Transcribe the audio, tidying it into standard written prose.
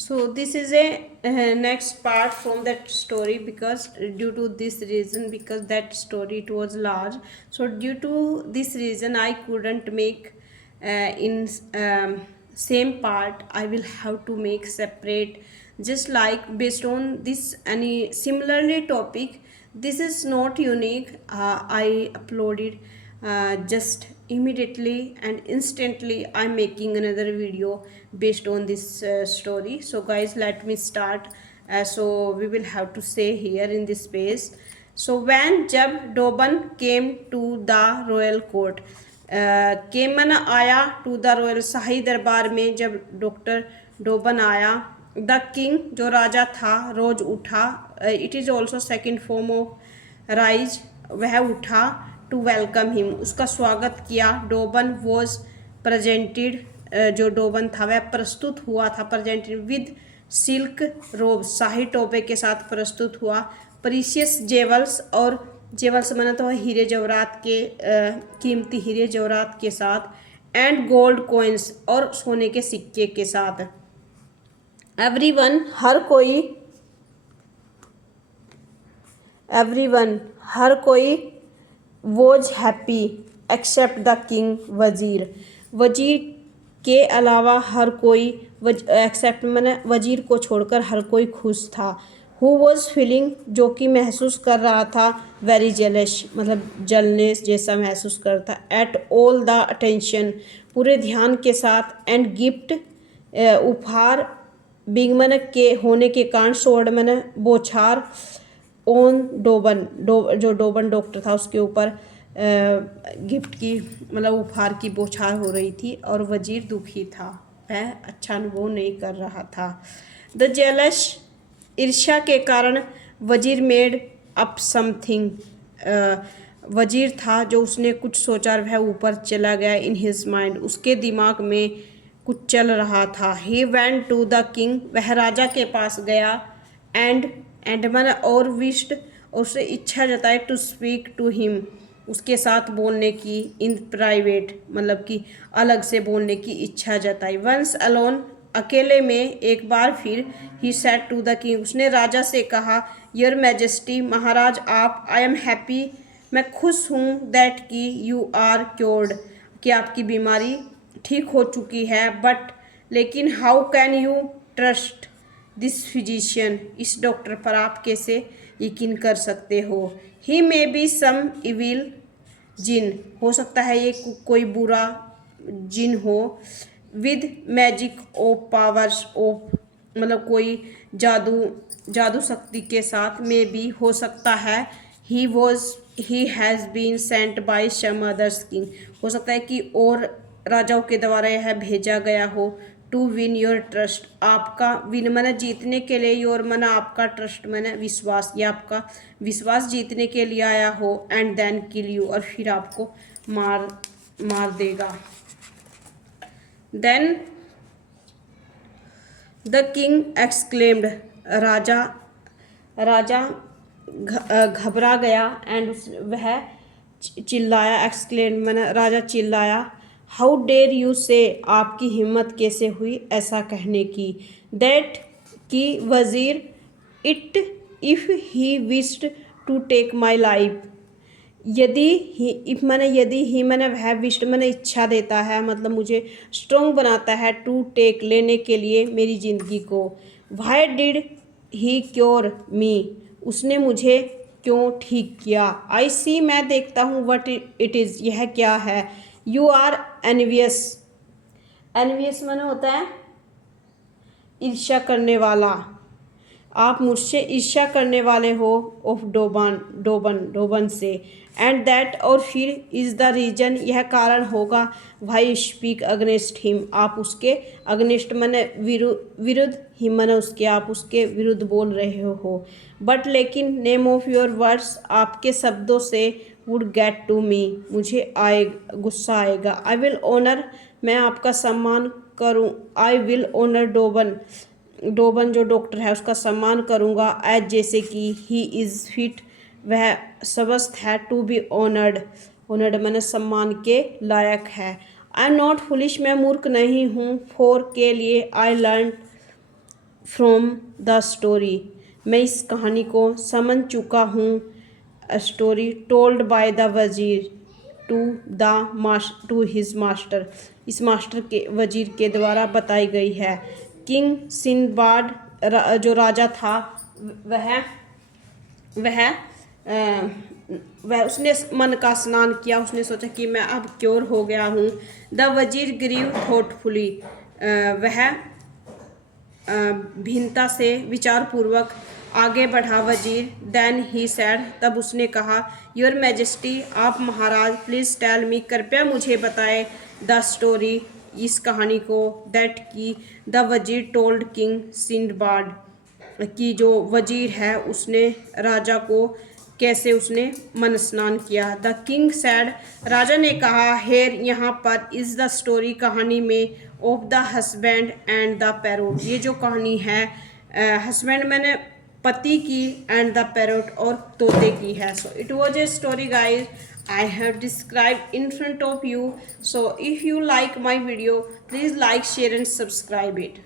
So this is a next part from that story, because due to this reason, because that story it was large, so due to this reason I couldn't make in same part. I will have to make separate, just like based on this any similarly topic. This is not unique. I uploaded just immediately and instantly. I'm making another video based on this story. So guys, let me start. So we will have to say here in this space. So when जब डोबन came to the royal court, केमन आया to the royal, शाही दरबार में जब doctor डोबन आया, the king जो राजा था रोज उठा, it is also second form of rise, वह उठा, टू वेलकम हिम, उसका स्वागत किया। डोबन वॉज प्रेजेंटेड, जो डोबन था वह प्रस्तुत हुआ था, प्रेजेंटेड विद सिल्क रोब, शाही टोपे के साथ प्रस्तुत हुआ। प्रीशियस जेवल्स, और जेवल्स माना तो हीरे जवरात के, कीमती हीरे जवरात के साथ, एंड गोल्ड कॉइन्स, और सोने के सिक्के के साथ। एवरीवन, हर कोई, एवरीवन हर कोई, was happy accept the king, वजीर, वजीर के अलावा हर कोई, एक्सेप्ट मैंने वजीर को छोड़कर हर कोई खुश था। हु वॉज फीलिंग, जो कि महसूस कर रहा था, वेरी जेलस, मतलब जलने जैसा महसूस करता। एट ऑल द अटेंशन, पूरे ध्यान के साथ, एंड गिफ्ट, उपहार, बिग मन के होने के कारण, सोर्ड मैंने बोछार, ऑन डोबन, जो डोबन डॉक्टर था उसके ऊपर गिफ्ट की, मतलब उपहार की बौछार हो रही थी, और वजीर दुखी था, वह अच्छा अनुभव नहीं कर रहा था। द जेलस, ईर्ष्या के कारण, वजीर मेड अप समथिंग, वजीर था जो उसने कुछ सोचा, वह ऊपर चला गया। इन हिज माइंड, उसके दिमाग में कुछ चल रहा था। He went to the king, वह राजा के पास गया। एंड मन, और विश्ड, और उसे इच्छा जताए, टू स्पीक टू हिम, उसके साथ बोलने की, इन प्राइवेट, मतलब कि अलग से बोलने की इच्छा जताई। वंस अलोन, अकेले में, एक बार फिर। He said to the king, उसने राजा से कहा, योर मैजेस्टी, महाराज आप, आई एम हैप्पी, मैं खुश हूँ, दैट कि यू आर क्योर्ड, कि आपकी बीमारी ठीक हो चुकी है। बट, लेकिन, how can you trust this physician, इस डॉक्टर पर आप कैसे यकीन कर सकते हो। ही मे बी सम इविल जिन, हो सकता है ये कोई बुरा जिन हो। With magic of powers of, मतलब कोई जादू शक्ति के साथ। मे बी, हो सकता है। He has been sent by some others king, हो सकता है कि और राजाओं के द्वारा यह भेजा गया हो। टू विन योर ट्रस्ट, आपका, विन मना जीतने के लिए, योर मना आपका, ट्रस्ट मना विश्वास, या आपका विश्वास जीतने के लिए आया हो। एंड देन किल यू, और फिर आपको मार देगा। देन द किंग एक्सक्लेम्ड, राजा घबरा गया। एंड वह चिल्लाया, एक्सक्लेम्ड मैंने राजा चिल्लाया। हाउ डेयर यू से, आपकी हिम्मत कैसे हुई ऐसा कहने की। दैट कि वजीर, it if he wished to take my life, यदि ही मैंने वह विश्ड मैंने इच्छा देता है, मतलब मुझे स्ट्रॉन्ग बनाता है, टू टेक लेने के लिए मेरी ज़िंदगी को। वाई डिड ही क्योर मी, उसने मुझे क्यों ठीक किया। आई सी, मैं देखता हूँ, वट इट इज़, यह क्या है। यू आर एनवियस, एनवियस माने होता है ईर्ष्या करने वाला, आप मुझसे ईर्ष्या करने वाले हो। ऑफ डोबन से। एंड दैट, और फिर, इज़ द रीजन, यह कारण होगा। वाई स्पीक अगेंस्ट हिम, आप उसके अगेंस्ट मने विरुद्ध, हिम मने उसके, आप उसके विरुद्ध बोल रहे हो। बट, लेकिन, नेम ऑफ योर वर्ड्स, आपके शब्दों से, वुड गेट टू मी, मुझे गुस्सा आएगा। आई विल ऑनर, मैं आपका सम्मान करूँ। आई विल ऑनर डोबन जो डॉक्टर है उसका सम्मान करूँगा। एज, जैसे कि, ही इज़ फिट, वह स्वस्थ है। टू बी ऑनर्ड मैंने सम्मान के लायक है। आई एम नॉट फुलिश, मैं मूर्ख नहीं हूँ। फॉर, के लिए। I learn from the story, मैं इस कहानी को समझ चुका हूँ। A story told by the वजीर टू हिज मास्टर, इस मास्टर के वजीर के द्वारा बताई गई है। किंग सिंदबाद जो राजा था वह वह वह उसने मन का स्नान किया। उसने सोचा कि मैं अब क्योर हो गया हूँ। द वजीर ग्रीव थॉटफुली, वह भिन्नता से विचारपूर्वक आगे बढ़ा वजीर। देन ही सैड, तब उसने कहा, योर मैजेस्टी, आप महाराज, प्लीज टेल मी, कृपया मुझे बताए, द स्टोरी, इस कहानी को, दैट की द वजीर टोल्ड किंग सिंदबाद, कि जो वजीर है उसने राजा को कैसे उसने मन स्नान किया। द किंग सैड, राजा ने कहा, हेयर, यहाँ पर, इज द स्टोरी, कहानी में, of the husband and the parrot, ये जो कहानी है हस्बैंड मैंने पति की, एंड द पैरोट, और तोते की है। So it was a story guys I have described in front of you. So if you like my video, please like, share and subscribe it.